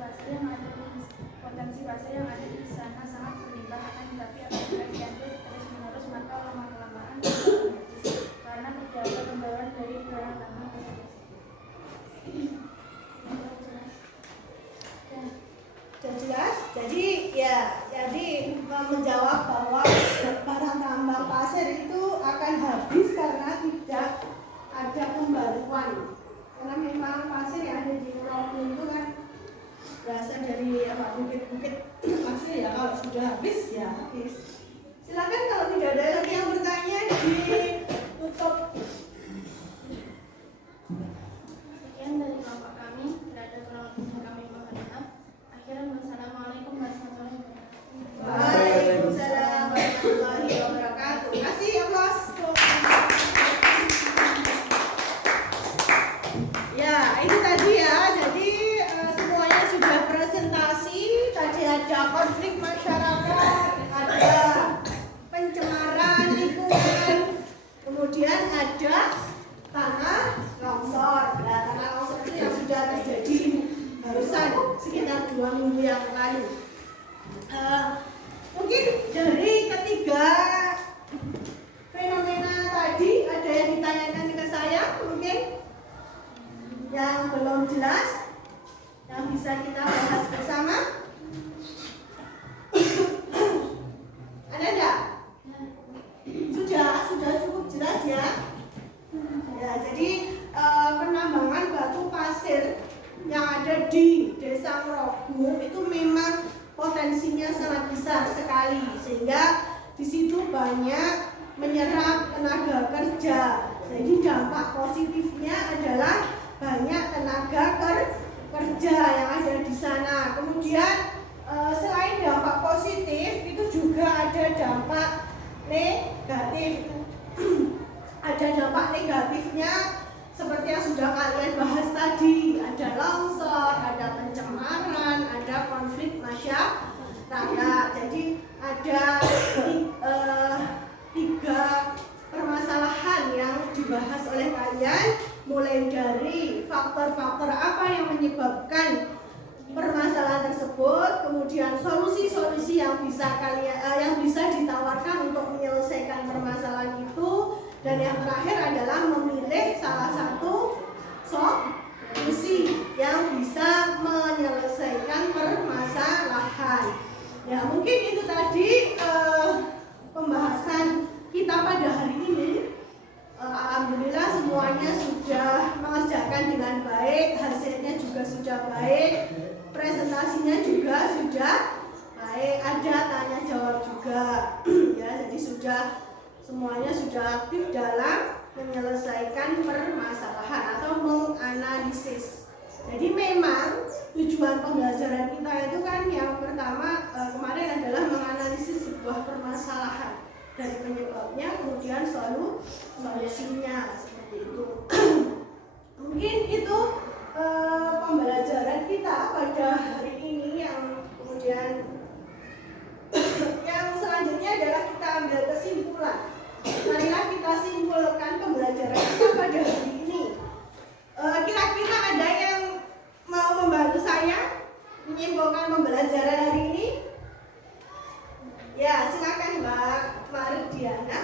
pasir yang ada di sana sangat berlimpah, akan tetapi apabila diambil terus-menerus maka lama-kelamaan karena tidak ada pembawaan dari barang tambang ke desa. Sudah jelas? Jadi menjawab bahwa barang tambang pasir itu akan habis karena tidak ada pembaruan. Karena memang pasir yang ada di Romo itu kan berasal dari bukit-bukit pasir ya, kalau sudah habis ya habis. Silakan kalau tidak ada lagi yang bertanya ditutup. Sekian dari kelompok kami, berada kurang lebihnya kami mohon maaf. Akhirnya wassalamualaikum warahmatullahi wabarakatuh. Waalaikumsalam warahmatullahi wabarakatuh. Kasih aplaus. Ya, itu tadi ya. Jadi semuanya sudah presentasi. Tadi ada konflik masyarakat, ada pencemaran lingkungan, kemudian ada tanah longsor. Nah, tanah longsor itu yang sudah terjadi barusan sekitar 2 minggu yang lalu. Mungkin dari ketiga fenomena tadi ada yang ditanyakan ke saya, mungkin yang belum jelas, yang bisa kita bahas bersama. Ada enggak? Sudah cukup jelas ya. Ya, jadi penambangan batu pasir yang ada di Desa Ngrogo itu memang potensinya sangat besar sekali, sehingga di situ banyak menyerap tenaga kerja. Jadi dampak positifnya adalah banyak tenaga kerja yang ada di sana. Kemudian selain dampak positif itu juga ada dampak negatif. Ada dampak negatifnya seperti yang sudah kalian bahas tadi, ada longsor, ada pencemaran, ada konflik masyarakat. Jadi ada 3 permasalahan yang dibahas oleh kalian, mulai dari faktor-faktor apa yang menyebabkan permasalahan tersebut, kemudian solusi-solusi yang bisa ditawarkan untuk menyelesaikan permasalahan itu, dan yang terakhir adalah memilih salah satu solusi yang bisa menyelesaikan permasalahan. Ya, mungkin itu tadi pembahasan kita pada hari ini. Alhamdulillah semuanya sudah mengerjakan dengan baik, hasilnya juga sudah baik, presentasinya juga sudah baik, ada tanya jawab juga. Ya, jadi semuanya sudah aktif dalam menyelesaikan permasalahan atau menganalisis analisis. Jadi memang tujuan pembelajaran kita itu kan yang pertama kemarin adalah menganalisis sebuah permasalahan dari penyebabnya, kemudian solusinya seperti itu. Mungkin itu pembelajaran kita pada hari ini yang kemudian yang selanjutnya adalah kita ambil kesimpulan. Marilah kita simpulkan pembelajaran kita pada hari ini. Kira-kira ada yang mau membantu saya menyimpulkan pembelajaran hari ini? Ya, silakan Mbak Mardiana.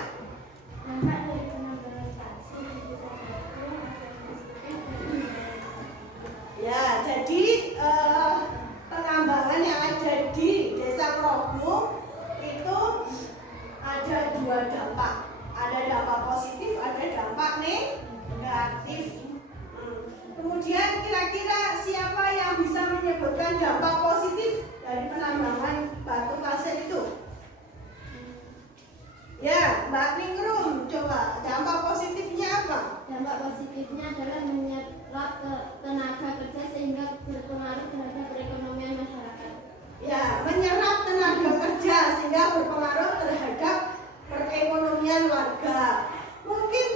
Dampak dari penambangan pasir bisa Ya, jadi penambangan yang ada di Desa Progo itu ada dua dampak. Ada dampak positif, ada dampak negatif. Kemudian kira-kira siapa yang bisa menyebutkan dampak positif dari penambangan batu pasir itu? Ya, Mbak Ningrum, coba dampak positifnya apa? Dampak positifnya adalah menyerap tenaga kerja sehingga berpengaruh terhadap perekonomian masyarakat. Ya, menyerap tenaga kerja sehingga berpengaruh terhadap perekonomian warga. Mungkin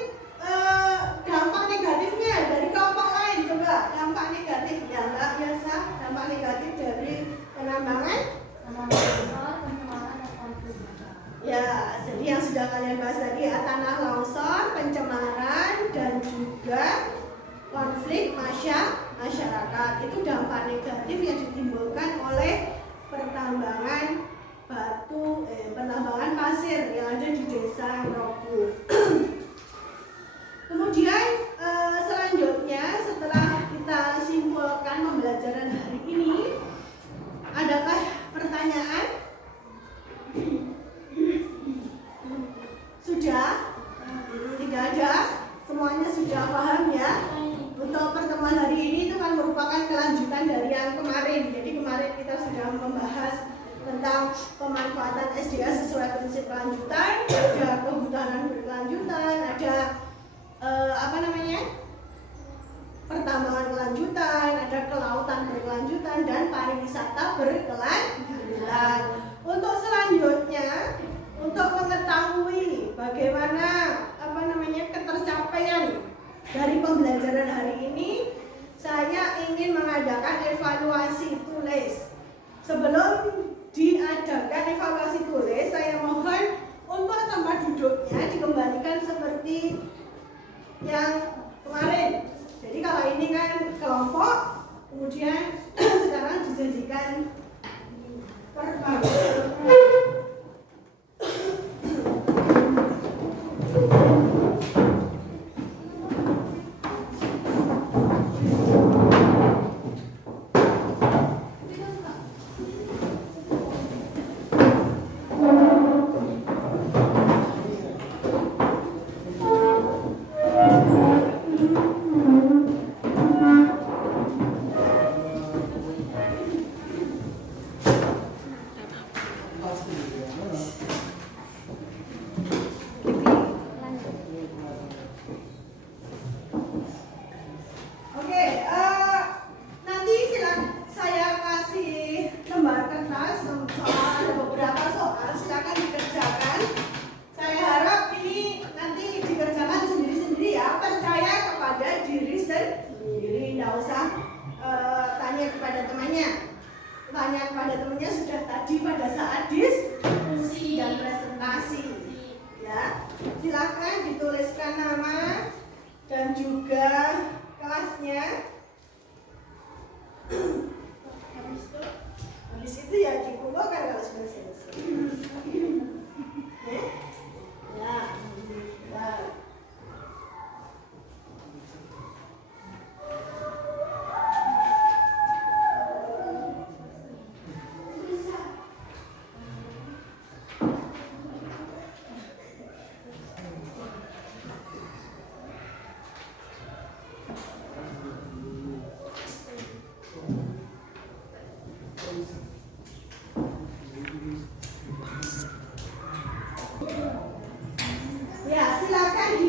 dampak negatifnya dari kelompok lain, coba dampak negatifnya Mbak Yasa, dampak negatif dari penambangan? Ya, jadi yang sudah kalian bahas tadi ya, tanah longsor, pencemaran, dan juga konflik masyarakat. Itu dampak negatif yang ditimbulkan oleh penambangan penambangan pasir yang ada di Desa Progo. Kemudian selanjutnya setelah kita simpulkan pembelajaran hari ini, adakah pertanyaan? Sudah? Tidak ada? Semuanya sudah paham ya? Untuk pertemuan hari ini itu kan merupakan kelanjutan dari yang kemarin. Jadi kemarin kita sudah membahas tentang pemanfaatan SDA sesuai prinsip kelanjutan, ada kehutanan berkelanjutan, ada pertambangan kelanjutan, ada kelautan berkelanjutan, dan pariwisata berkelanjutan. Untuk selanjutnya, untuk mengetahui bagaimana ketercapaian dari pembelajaran hari ini, saya ingin mengadakan evaluasi tulis. Sebelum diadakan evaluasi tulis, saya mohon untuk tempat duduknya dikembalikan seperti yang kemarin. Jadi kalau ini kan kelompok, kemudian sekarang dijadikan perbandingan. Ya, silakan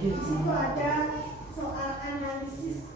Di situ ada soal analisis.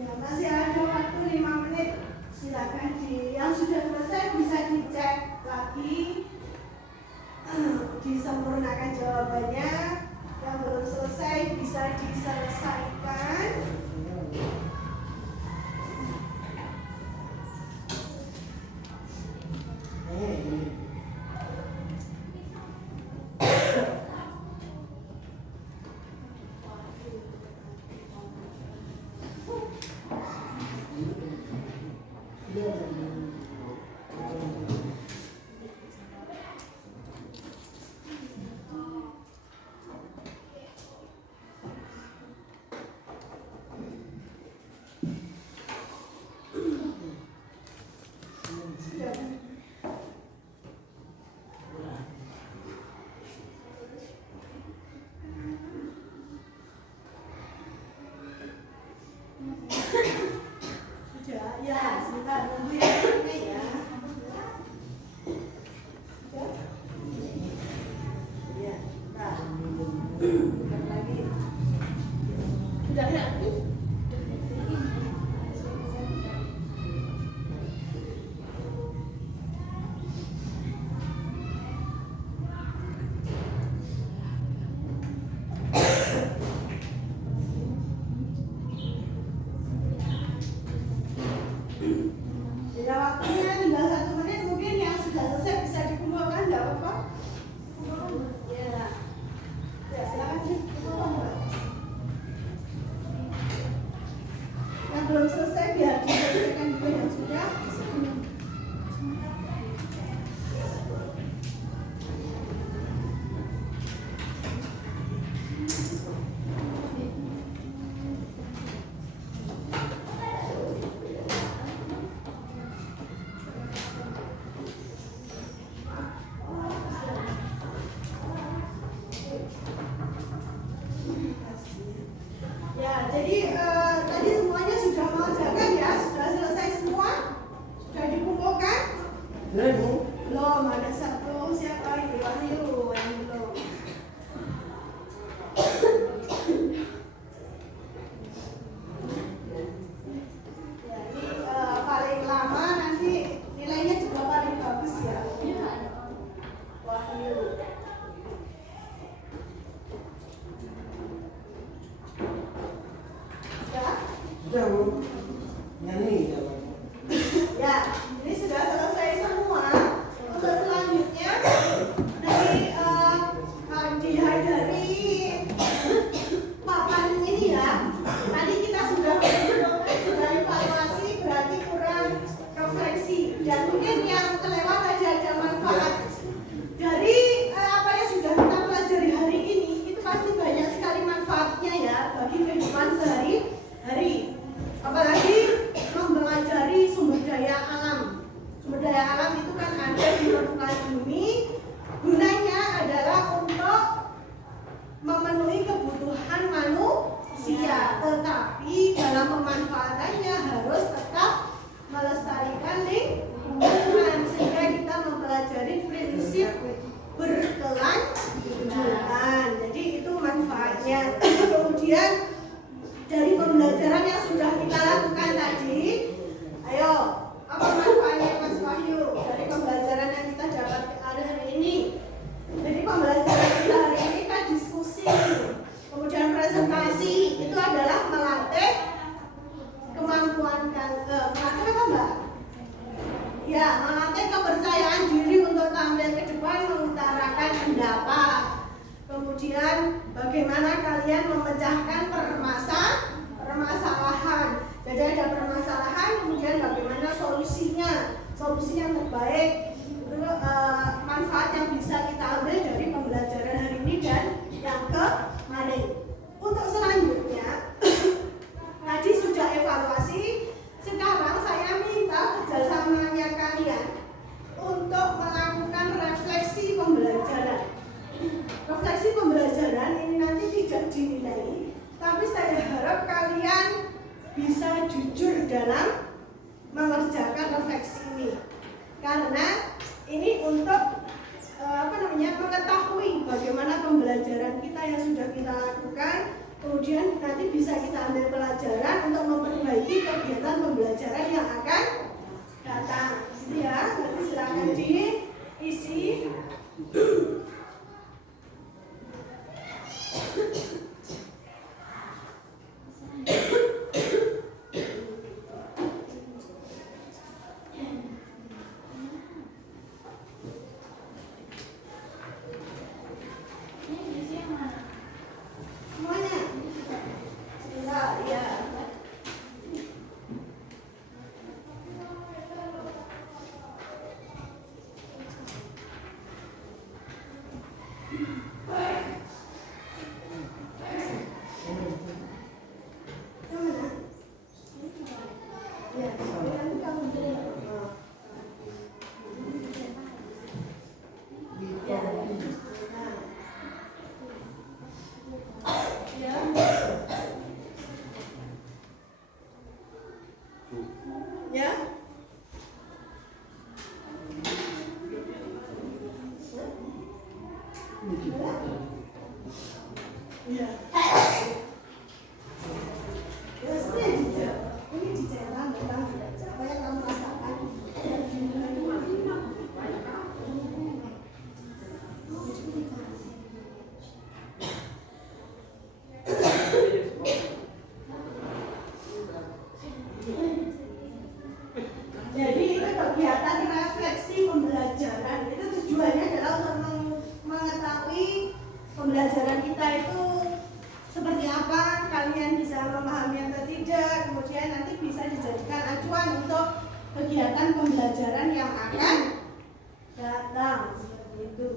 Ya, masih ada waktu 5 menit. Silakan yang sudah selesai bisa dicek lagi, disempurnakan jawabannya. Yang belum selesai bisa diselesaikan. Sudah, ya, sebentar nunggu ya, ini ya. Sudah? Iya, nah, bukan lagi. Sudah ya? Tidak waktunya tinggal 1 menit, mungkin yang sudah selesai bisa dikumpulkan, tidak apa-apa. Ya, ya silakan dikumpulkan. Yang belum selesai biar diselesaikan dulu yang sudah. Ya, jadi tadi semuanya sudah mengerjakan ya, sudah selesai semua, sudah dikumpulkan. Belum, ada satu siapa itu Wahyu yang belum. Ya, ini paling lama nanti nilainya juga paling bagus ya. Wahyu. Ya. Sudah Bu, nyanyi ya Pak. Ya, ini sudah selesai semua. Untuk selanjutnya dari papan ini ya. Tadi kita sudah evaluasi, berarti kurang refleksi. Dan mungkin yang kelewat aja ada manfaat dari apa yang sudah kita pelajari hari ini. Itu pasti banyak sekali manfaatnya ya bagi kehidupan sehari-hari. Apalagi mempelajari sumber daya alam. Sumber daya alam itu kan ada di permukaan bumi. Gunanya adalah untuk memenuhi kebutuhan manusia, tetapi dalam pemanfaatannya harus tetap melestarikan lingkungan. Ya, melatih kepercayaan diri untuk tampil ke depan mengutarakan pendapat. Kemudian bagaimana kalian memecahkan permasalahan. Jadi ada permasalahan, kemudian bagaimana solusinya yang terbaik, manfaat yang bisa kita ambil dari pembelajaran hari ini dan yang kemarin. Untuk selanjutnya, tadi sudah evaluasi. Sekarang saya minta kerjasamanya kalian untuk melakukan refleksi pembelajaran. Refleksi pembelajaran ini nanti tidak dinilai, tapi saya harap kalian bisa jujur dalam mengerjakan refleksi ini. Karena ini untuk mengetahui bagaimana pembelajaran kita yang sudah kita lakukan, kemudian nanti bisa kita ambil pelajaran untuk memperbaiki kegiatan pembelajaran yang akan datang. Ya, nanti silakan diisi. Semuanya. Ya. Ya. Ya. Ini dijawab tentang apa yang kamu rasakan. Jadi itu kegiatan refleksi pembelajaran. Itu tujuannya adalah untuk mengetahui pembelajaran kita itu seperti apa, kalian bisa memahami atau tidak, kemudian nanti bisa dijadikan acuan untuk kegiatan pembelajaran yang akan datang. Seperti itu.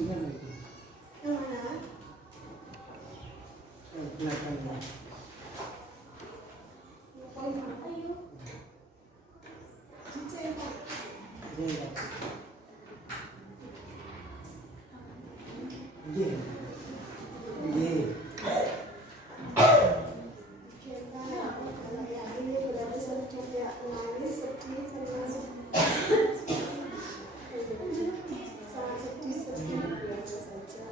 bajingan itu. Yang mana? Yang belakangnya. Ayo. Cicek. Iya. Iya. Iya. Kalau yang ini berarti sedih ya, nangis, sedih, senang. Sangat sedih, biasa saja.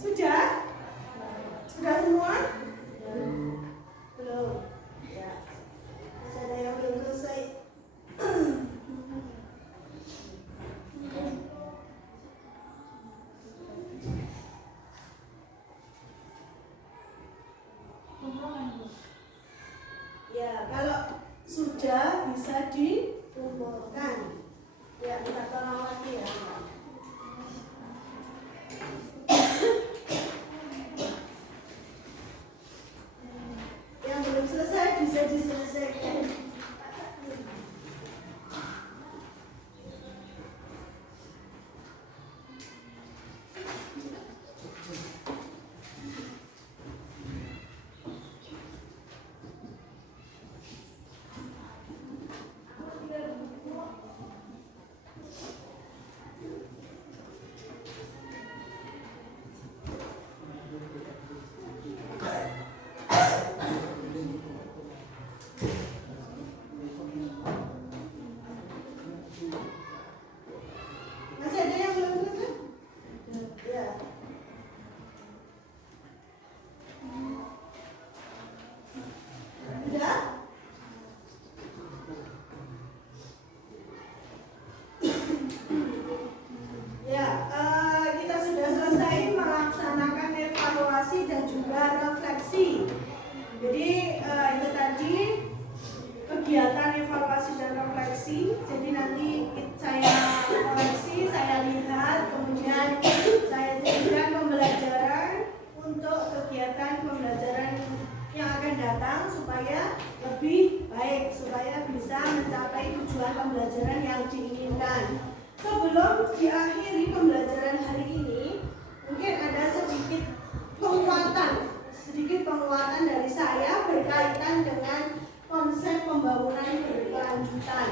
Sudah? Sudah semua? Belum. Ya. Masih ada yang belum selesai. Ya, kalau sudah bisa dikumpulkan. Ya, kita tolong lagi ya. Yang belum selesai bisa diselesaikan. Masih ada yang belum selesai? Ya. Sudah? Ya, kita sudah selesai melaksanakan evaluasi dan juga refleksi. Jadi itu tadi kegiatan evaluasi dan refleksi. Jadi nanti saya koreksi, saya lihat, kemudian saya jadikan pembelajaran untuk kegiatan pembelajaran yang akan datang supaya lebih baik, supaya bisa mencapai tujuan pembelajaran yang diinginkan. Sebelum diakhiri pembelajaran hari ini, mungkin ada sedikit penguatan dari saya berkaitan dengan konsep pembangunan berkelanjutan.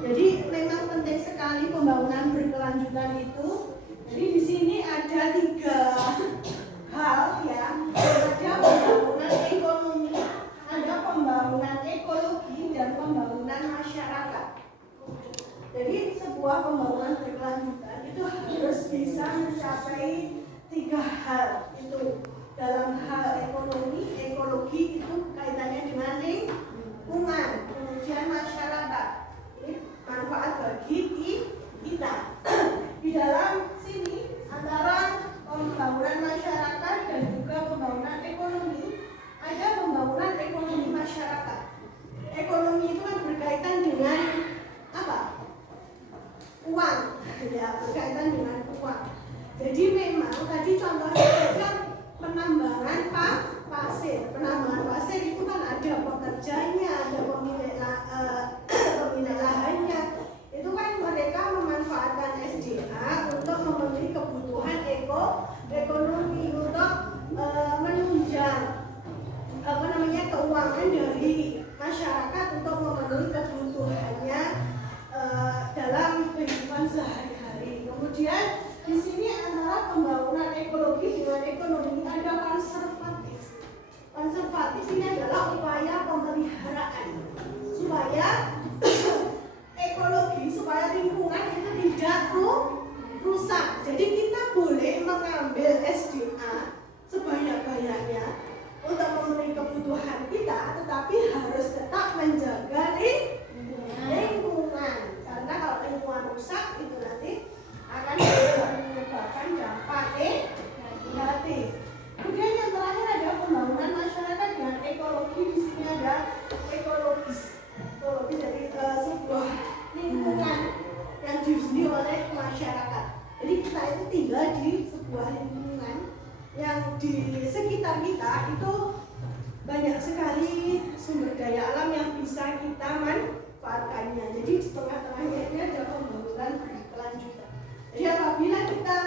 Jadi memang penting sekali pembangunan berkelanjutan itu. Jadi di sini ada 3 hal ya. Ada pembangunan ekonomi, ada pembangunan ekologi, dan pembangunan masyarakat. Jadi sebuah pembangunan berkelanjutan itu harus bisa mencapai 3 hal itu. Dalam hal ekonomi, ekologi itu kaitannya dengan lingkungan, kemudian masyarakat. Ini manfaat bagi kita. Di dalam sini antara pembangunan masyarakat dan juga pembangunan ekonomi, ada pembangunan ekonomi masyarakat. Ekonomi itu kan berkaitan dengan apa? Uang, ya, berkaitan dengan uang. Jadi memang tadi contohnya saja penambangan pasir. Penambangan pasir itu kan ada pekerjanya, ada pemilik lahannya. Itu kan mereka memanfaatkan SDA untuk memenuhi kebutuhan ekonomi, untuk menunjang keuangan dari masyarakat untuk memenuhi kebutuhannya dalam kehidupan sehari-hari. Kemudian di sini antara pembangunan ekologi dengan ekonomi ada konservatif. Konservatif ini adalah upaya pemeliharaan supaya ekologi, supaya lingkungan itu tidak rusak. Jadi kita boleh mengambil SDA sebanyak-banyaknya untuk memenuhi kebutuhan kita, tetapi harus tetap menjaga lingkungan. Karena kalau lingkungan rusak itu nanti akan menyebabkan dampak negatif. Kemudian yang terakhir ada pembangunan masyarakat dengan ekologi. Di sini ada sebuah lingkungan yang di sekitar kita itu banyak sekali sumber daya alam yang bisa kita manfaatkannya. Jadi di tengah-tengahnya ini ada pembangunan berkelanjutan. Jadi apabila kita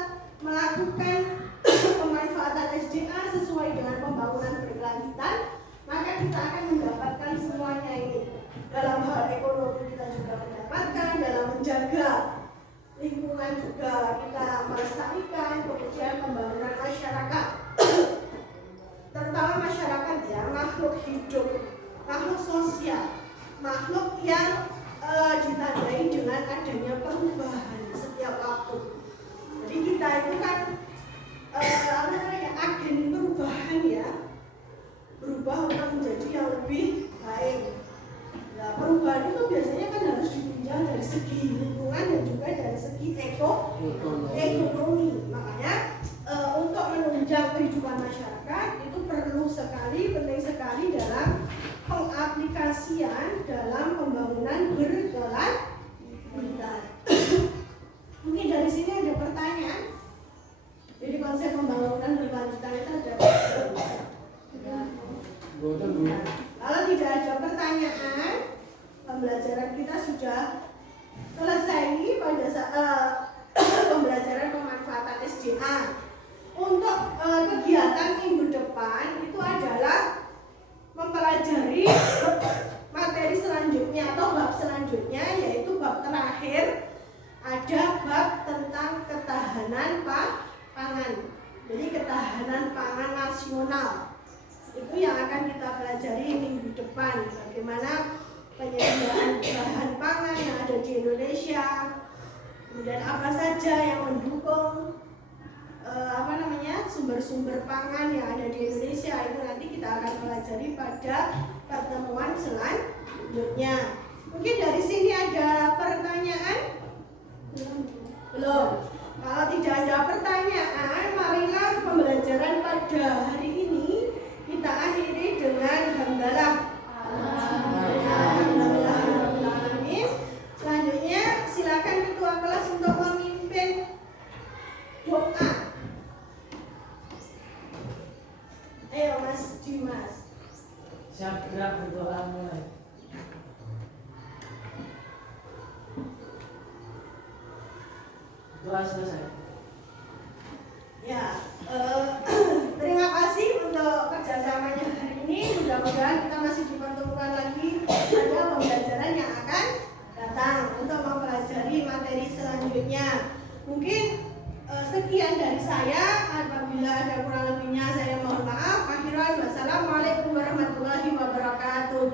melakukan pemanfaatan SDA sesuai dengan pembangunan berkelanjutan, maka kita akan mendapatkan semuanya ini. Dalam hal ekonomi kita juga mendapatkan, dalam menjaga lingkungan juga kita melestarikan, kemudian pembangunan masyarakat, terutama masyarakat ya, makhluk hidup, makhluk sosial, makhluk yang ditandai dengan adanya perubahan setiap waktu. Jadi kita itu kan agen perubahan ya, berubah untuk menjadi yang lebih baik. Nah, perubahan itu biasanya kan harus ditinjau dari segi lingkungan dan juga dari segi ekonomi. Makanya untuk menunjang kehidupan masyarakat itu perlu sekali, penting sekali dalam pengaplikasian dalam pembangunan berkelanjutan. Mungkin dari sini ada pertanyaan. Jadi konsep pembangunan berkelanjutan itu ada kalau tidak ada pertanyaan, pembelajaran kita sudah selesai pada saat pembelajaran pemanfaatan SDA. Untuk kegiatan minggu depan itu adalah mempelajari materi selanjutnya atau bab selanjutnya, yaitu bab terakhir, ada bab tentang ketahanan pangan. Jadi ketahanan pangan nasional itu yang akan kita pelajari minggu depan. Bagaimana penyediaan bahan pangan yang ada di Indonesia, kemudian apa saja yang mendukung sumber-sumber pangan yang ada di Indonesia, itu nanti kita akan pelajari pada pertemuan selanjutnya. Mungkin dari sini ada pertanyaan? Belum. Kalau tidak ada pertanyaan, marilah pembelajaran pada hari ini kita akhiri dengan hamdalah. Alhamdulillah. Selanjutnya silakan ketua kelas untuk memimpin doa. Ayo Mas Dimas. Siap gerak berdoa mulai. Doa selesai. Ya, terima kasih untuk kerjasamanya hari ini. Mudah-mudahan kita masih dipertemukan lagi pada pembelajaran yang akan datang untuk mempelajari materi selanjutnya. Mungkin sekian dari saya. Apabila ada kurang lebihnya saya mohon maaf. Akhiran wassalamualaikum warahmatullahi wabarakatuh.